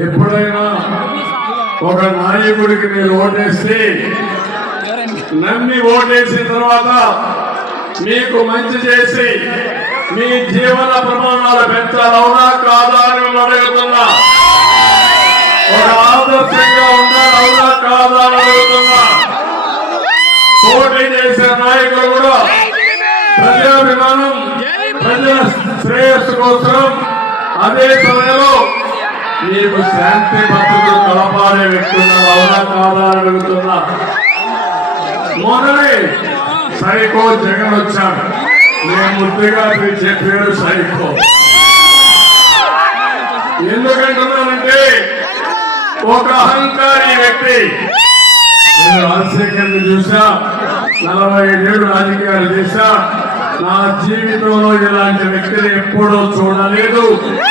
ఎప్పుడైనా ఒక నాయకుడికి మీరు ఓటేస్తే నమ్మి ఓటేసిన తర్వాత మీకు మంచి చేసి మీ జీవన ప్రమాణాలు పెంచాలవునా కాదా అని మిమ్మల్ని అడుగుతున్నా. ఒక ఆదర్శంగా ఉండాలవునా కాదా అని అడుగుతున్నా. పోటీ చేసే నాయకులు కూడా ప్రజాభిమానం, ప్రజల శ్రేయస్సు కోసం అదే సమయంలో మీకు శాంతి భద్రతలు కలపాలే వ్యక్తులు అవునా కాదా అని అడుగుతున్నా. మొన్ననే సైకో జగన్ వచ్చాడు. నేను ముద్దుగా పిలిచే పేరు సైకో. ఎందుకంటున్నానంటే ఒక అహంకారి వ్యక్తి. నేను రాజశేఖర్ని చూసా, 45 ఏళ్ళు రాజకీయాలు చేశా. నా జీవితంలో ఇలాంటి వ్యక్తిని ఎప్పుడూ చూడలేదు.